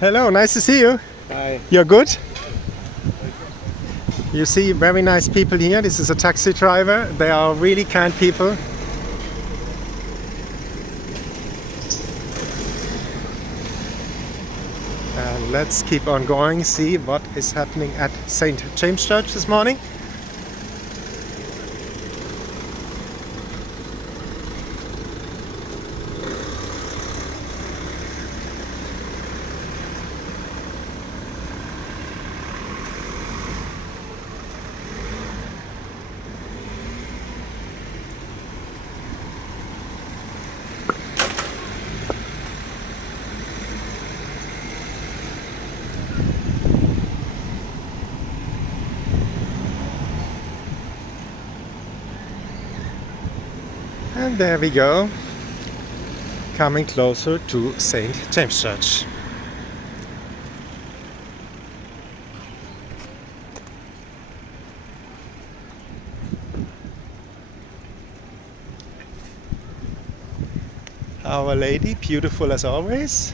Hello, nice to see you. Hi. You're good? You see very nice people here. This is a taxi driver. They are really kind people. And let's keep on going, see what is happening at St. James Church this morning. And there we go, coming closer to St. James Church. Our Lady, beautiful as always.